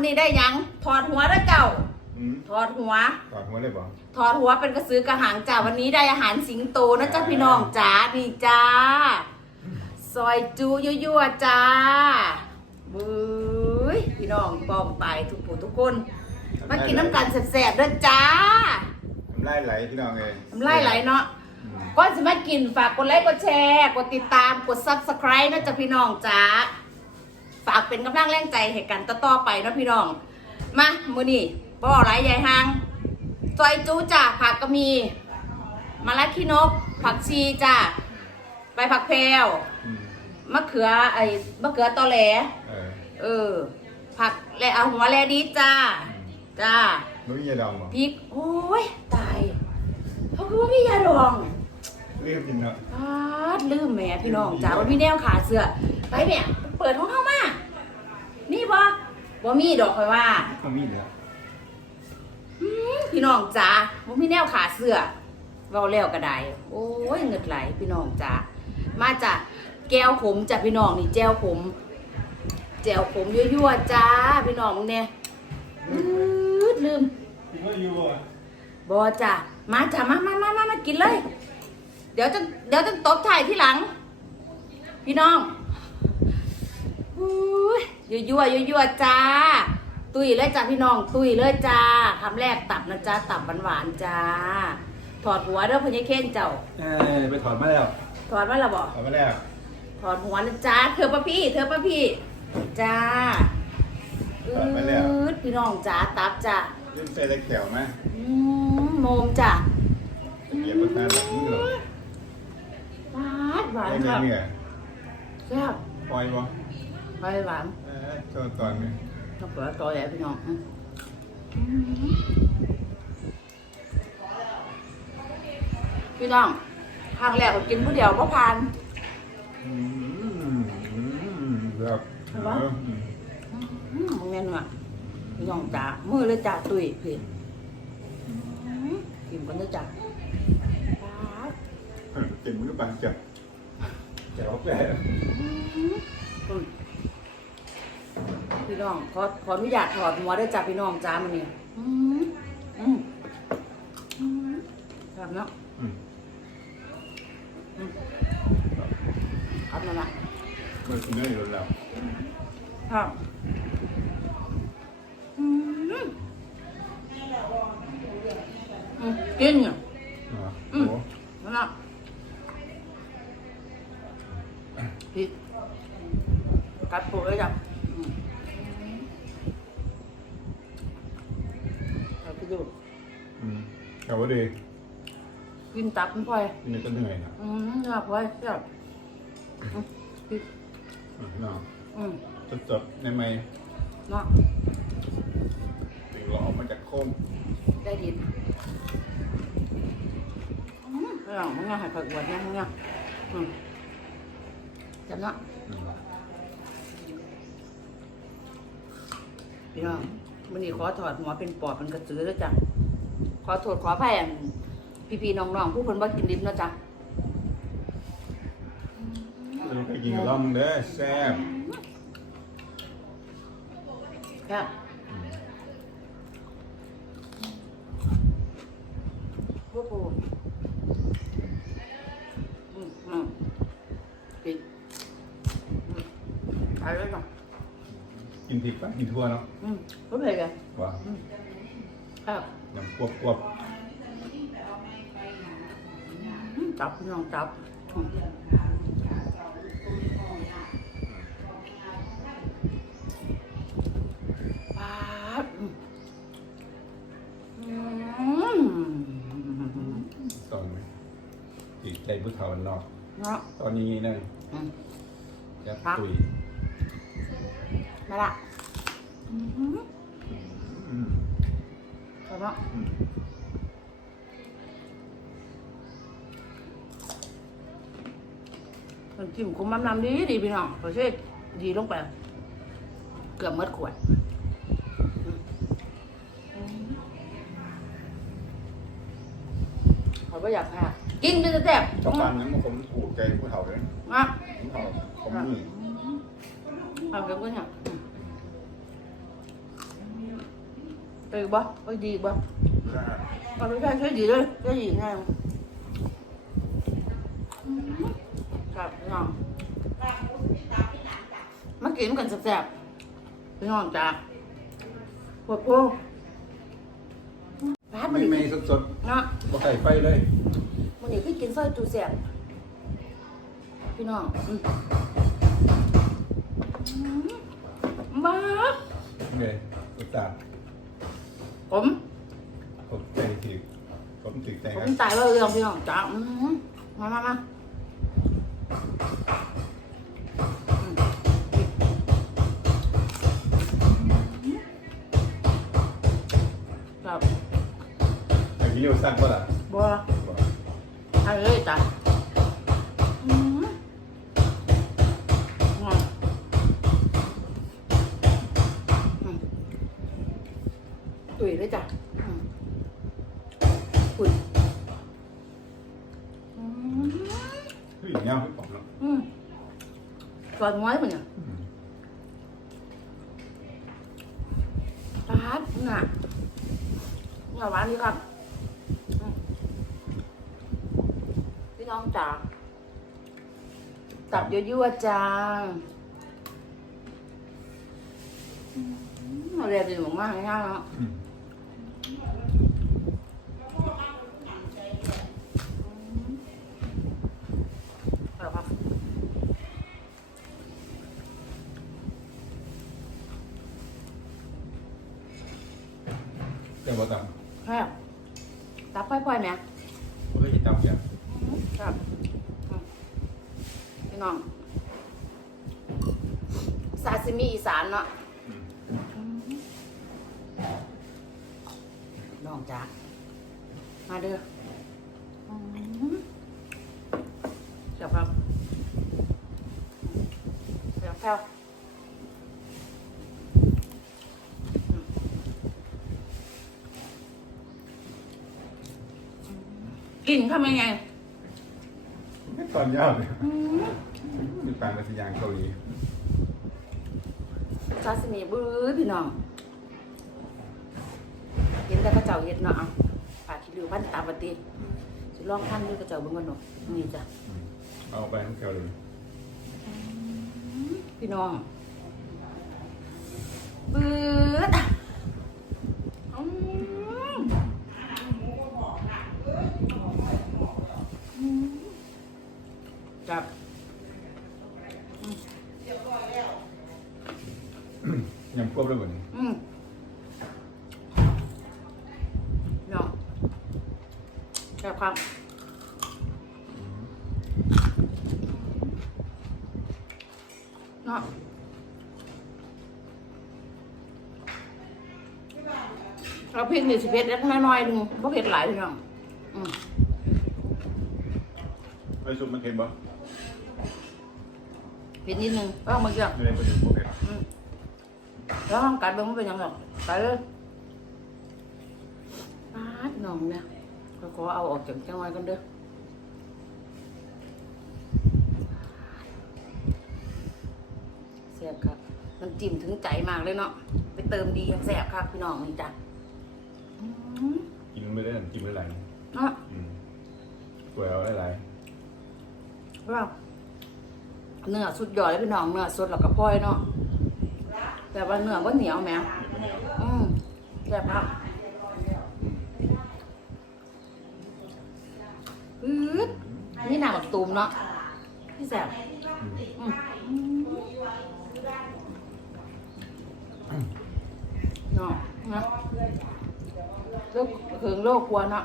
จ้ามื้อนี้ได้หยัง ถอดหัวแล้วเจ้า อืมถอดหัวกอดหัวเลยบ่ถอดหัวเป็นกระสือกระหังจ้าวันนี้ได้อาหารสิงโตนะจ้าพี่น้องจ้านี่จ้าซอยจูยั่วๆจ้าบุ้ยพี่น้องปองไปทุกผู้ทุกคน มากินน้ำกันแสบๆเด้อจ้าน้ำลายไหลพี่น้องเอ้ยน้ำลายไหลเนาะอืม ก่อนจะมากินฝากกดไลค์กดแชร์ กดติดตามกด subscribe นะจ๊ะพี่น้องจ้า ฝากเป็นกำลังแรงใจให้กันต่อๆไปเนาะพี่น้อง มามือนี่บ่อไรใหญ่หางซอยจูจ้าผักก็มีมะละขี้นก ผักชีจ้าใบผักแพรวอืมมะเขือไอ้มะเขือตอแหลเออเออ ผักแลเอาหัวแลดีจ้า จ้าไม่มียาดองบ่พริก โอ้ย ตายเขาคือว่าพี่ยาดองเรียกกินเนาะพาดลืมแหม่พี่น้องจ้าว่าพี่แนวขาเสื้อไปแม่ เปิดห้องเข้ามานี่บ่บ่มีดอกคอยว่าเขามีเนาะอืมพี่น้องจ้าบ่มีแนวขาเสื้อเว้าแล้วก็ได้โอ้ยเหงือดไหลพี่น้องจ้ามาจากแก้วขมจ้ะพี่น้องนี่แจ้วขมแจ้วขมยั่วๆจ้าพี่น้องมึงเนี่ยลืดลืม กินว่าอยู่บ่บอจ้ะมาจ้ะมามามามามากินเลย เดี๋ยวจะเดี๋ยวจะตบถ่ายที่หลัง พี่น้องอุ้ ยยั่วยั่วยั่วยั่วจ้า ตุยเลยจ้ะพี่น้อง ตุยเลยจ้าคำแรกตับนะจ้าตับหวานๆจ้า ถอดหัวเด้อพญาเค้นเจ้า เออไปถอดมาแล้ว ถอดว่าละบอกถอดมาแล้ว ถอดหัวนะจ้าเธอป้าพี่ เธอป้าพี่ จ้าถอดมาแล้วดพี่น้องจ้าตับจ้าเล่นเฟรนแขวไหมอืมโมมจ้าเหยียบมันหน้าหลังนี่เหรอหวานหวานได้คไงรับเนี่ยแซ่บปล่อยบ่ ไปหวานเออโชว์ตอนนี้ต้องเปิดตัวแล้วพี่น้องอืมพี่น้องครั้งแรกก็กินผู้เดียวก็ผ่านอืมอืมแบบเห็นปะเอออืมอืมมึงแม่นว่ะพี่น้องจ้ามือเลยจ้าตุยพี่อืมกินกันเลยจ้าป๊าดเก่งมือปังจับแจ๋วแปลอืมอืม พี่น้อง ขอขออนุญาตถอดหัวได้วยจ้าพี่น้องจ้ามันนี่อืมอืมอืมแบบเนาะอืมครับนั่นแหละมันกินได้อยู่แล้วครับอืมอืมกินเนี่ยอ๋ออืโอ้มนั่นแหละพริกกัดปูเลยจ้ะอืมเอาไปดู อืม แต่ว่าดีกินตับมันพลอยกินก็เหนื่อยนะอืมน่าพลอยเจ้าอืมพริกอืมเนาะอืมสดๆในไม้เนาะถึงเราออกมาจากโค้งได้ดีอืมเอาล่ะมึงอยากให้ผักหวานเนี่ยมึงอยากอืมจำเนาะอืมพี่น้องวันนี้ขอถอดหัวเป็นปอบเป็นกระสือแล้วจ้ะข อโทษขออภัยอันพี่ๆน้องๆผู้คนว่ากินดิบเนาะจ้ะเราไปกินกับล่องเด้อแซ่บครับอืมพวกปูอืมอืมปิดอืมไปเลยจ้ะกินพริกปะกินทั่วเนาะอืมรู้เลยกันว่าครับ ยำควบควบอืมจับพี่น้องจับอืมปาดอืมอืมตอนนี้จิตใจผู้เฒ่าเนาะเนาะตอนนี้นั่นอืมจะครับตุยมาละอืมอืม เอาเนาะอืมมันจิ้มคุมน้ำน้ำดีดีพี่น้องขอเช่ดีลงไป เกือบหมดขวดอืมเขาไม่อยากพากินเป็นแซ่บชาวบ้านนั้นมันคงถูกใจผู้เฒ่าเลยมาผู้เฒ่าผมนี่เอาเก็บไว้เนี่ย ตีบ่ไปดีบ่เอาไปใช้ใช้ดีเลยใช้ดีง่ายอืมครับพี่น้องมากินกันแซ่บๆพี่น้องจ้าปวดโป้ร้านมันไม่นี่ไม่สดเนาะๆบ่ใส่ไฟเลยมันนี่คือกินซอยจูแซ่บพี่น้องอืมอืมบ้าเลยรสชาติ ผมผมใจถึกผมถึกใจผครัมบตายว่าเรื่องพี่น้องจ้าอืมมามามาอืมครับไอ้ที่อยู่สั่งบ่ล่ะบัวบ่ทานเลยจ้ะ ยเงาพี่ผมเนาะอืมก่อนง้อยปะเนี่ยอืมตาดน่ะน่าหวานดีครับอืมพี่น้องจ๋าตับยั่วๆจ้าอืมเราเรียนดีมากๆง่ายๆเนาะอืม เอาละครับ แต่บ่ต แค่ตับค่อยๆไหมำบ่เคยเห็นตำอย่าง ครับอืมพี่น้องซาซิมิอีสาน เนาะอืมน้องจ๋ามาเด้ออืมเดี๋ยวครับเดี๋ยวแพ้วอืมกินทำยังไงตอนยาวเลยอืมอยู่ต่างประเทศอย่างเกาหลี ซาซิมิบื้อพี่น้องเห็นแต่กระเจ้าเห็ดเนาะเอาปากขี้ริ้วพันตาปฏิสิลองพันด้วยกระเจ้าเบิ่งกันเนาะนี่จ้ะอืมเอาไปทั้งเกาหลีพี่น้องปื๊ดอะอืมอืมจับ ยำกบแล้วบ่นี่อืมเนาะจับครับเนาะเราพริกนี่สิเผ็ดเล็กน้อยๆหนึงบ่เผ็ดหลายพี่น้องอืมไอ้ซุปมันเค็มบ่เผ็ดนิดนึงก็มาเกี่ยวไม่ได้บ่ถึงบ่เผ็ดอืม แล้วห้องกัดเบิ่งมันเป็นหยังหรอกกัดเลยปาดน้องเนี่ยก็ขอเอาออกจากจังหวัดกันเด้อเสียบครับน้ำจิ้มถึงใจมากเลยเนาะไปเติมดีแซ่บครับพี่น้องนี่จ้ะอืมกินไม่ได้น้ำจิ้มหลายเนาะๆอืมกล้วยเอาหลายว่าเนื้อสุดยอดเลยพี่น้องเนื้อสดแล้วก็พลอยเนาะ แต่ว่าเนื้อก็เหนียวแหมๆเหนียวอืมแซ่บครับอืดนี่หนังแบบตูมเนาะพี่แซ่บๆอืมอืมเนาะนะโรคถึงโรคกลัวเนาะ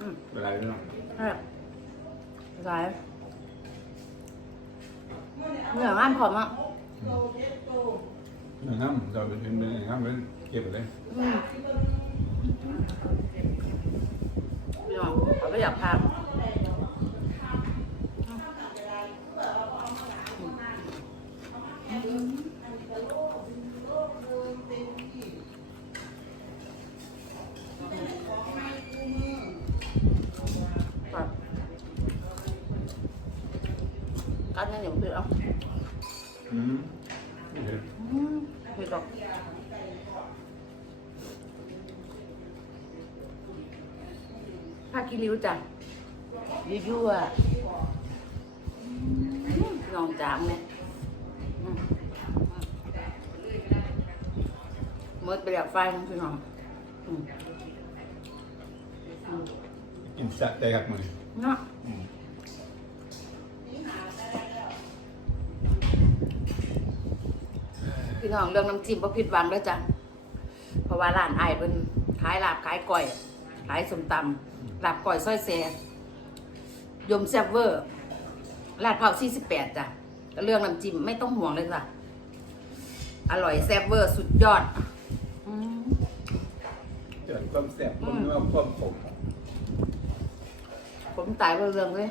อืมเวลาพี่น้องแซ่บหลายเนื้องานพร้อมอะห นังน้ำเราเป็นเป็นหนังน้ำเป็นเก็บเลยอืมพี่น้องเขาก็อยากพาครับกันยังอย่างเดียว อืมโอเค อืมเผ็ดหรอก ผ้ากิริ้วจ้ะยั่วๆอืมลองจามเนี่ยอืมหมดไปแล้วไฟน้องพี่น้องอืมอืมกินสะใจครับมือเนาะอืมพี่น้องเรื่องน้ำจิ้มบ่ผิดหวังแล้วจ้ะเพราะว่าร้านไอ้ายเป็นขายลาบขายก้อยขายสมตำ ลาบก้อยซอยแซ่ยมแซ่บเวอร์ลาดเผา48จ้ะก็เรื่องน้ำจิ้มไม่ต้องห่วงเลยจ้ะอร่อยแซ่บเวอร์สุดยอดอืมเกิดความแสบความนัวความขมผมตายเพราะเรื่องเลย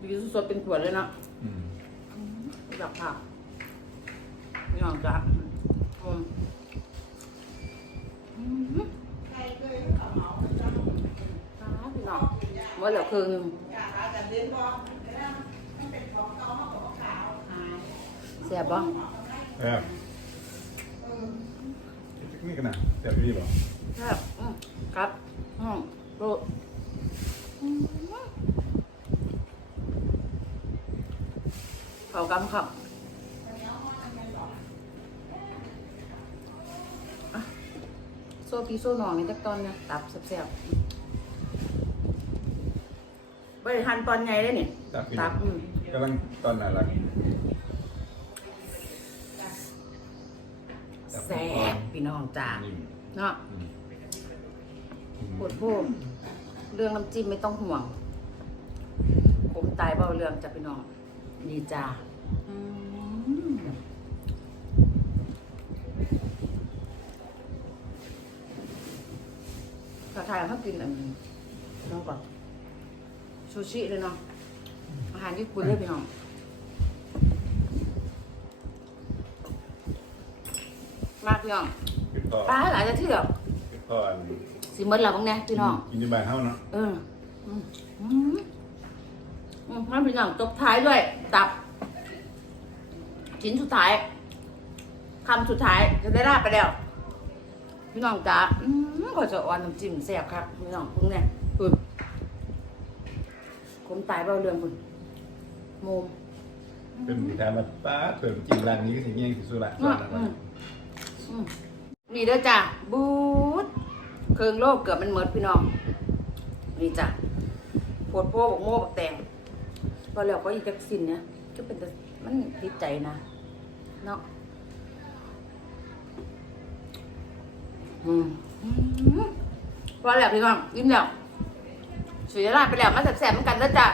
ดีสดๆเป็นขวดเลยเนาะอืมแบบผักพี่น้องจ้ะ อืมอืมอ่าพี่น้องเมื่อเหลือครึ่งหนึ่งแซ่บบ่แซ่บนี่กันนะแซ่บดีบ่แซ่บอืมครับอืมโลอืมเขากำครับ ซ่พี่โซ่หนองนี่จักตอนเนี่ยตับแซ่บๆบริหันตอนไงเลยนี่ตับพี่ตับอืมกำลังตอนน่ารักแซ่บพี่น้องจ้านิ่มเนาะอืมปวดพูมเรื่องน้ำจิ้มไม่ต้องห่วง ผมตายเบาเรื่องจ้ะพี่น้องนี่จ้า อืม ถ้าทายเขากินอันนี้น้องก่อนซูชิเลยเนาะอาหารญี่ปุ่นเลยพี่น้องมากพี่น้องคือพ่อปลาหลายจะเถื่อคือพ่ออันสิเมื่อเราบ้างเนี่ยพี่น้อง กินที่บ้านเฮาเนาะเอออืมอืมอืมให้พี่น้องตบท้ายด้วย ตับชิ้นสุดท้ายคำสุดท้ายจะได้ลาบไปแล้ว พี่น้องจ๋าอืม ก็จะอ่อนน้ำจิ้มแซ่บครับพี่น้องพึ่งเนี่ยพึ่งผมตายเบาเรื่องพึ่งโมมเป็นนิทานว่าป้าเพิ่มกินร้านนี้ก็สิเงี้ยงสิสุระมอืมอืมนี่เด้อจ้ะบูดเครื่องโลกเกือบมันเมิดพี่น้อง นี่จ้ะโพดโพบอกโม่บอกแตงพอแล้วก็อีกจักสินเนี่ยก็เป็นแต่มันติดใจนะเนาะอืม อืมพอแล้วพี่น้องยิ้มแล้วสุยราไปแล้วมาแสบๆเหมือนกันแล้วจ้ะ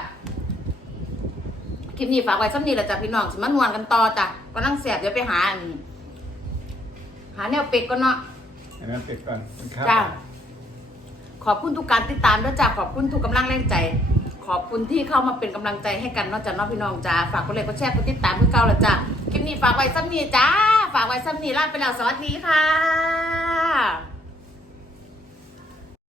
คลิปนี้ฝากไว้สักนิดละจ้ะพี่น้องสิมานวนกันต่อจ้ะก็นั่งแสบเดี๋ยวไปหาอันหาแนวเป็กก็เนาะอันนั้นเป็ดก่อนเป็นข้าวจ้าขอบคุณทุกการติดตามด้วยจ้าขอบคุณทุกกำลังแรงใจ ขอบคุณที่เข้ามาเป็นกำลังใจให้กันเนอกจากน้องพี่น้องจ้าฝากกดไลค์กดแชร์กดติดตามเพื่อเก่าละจ้าคลิปนี้ฝากไว้ซ้ำนี้จ้าฝากไว้ซ้ำนี้ลาไปแล้วสวัสดีค่ะ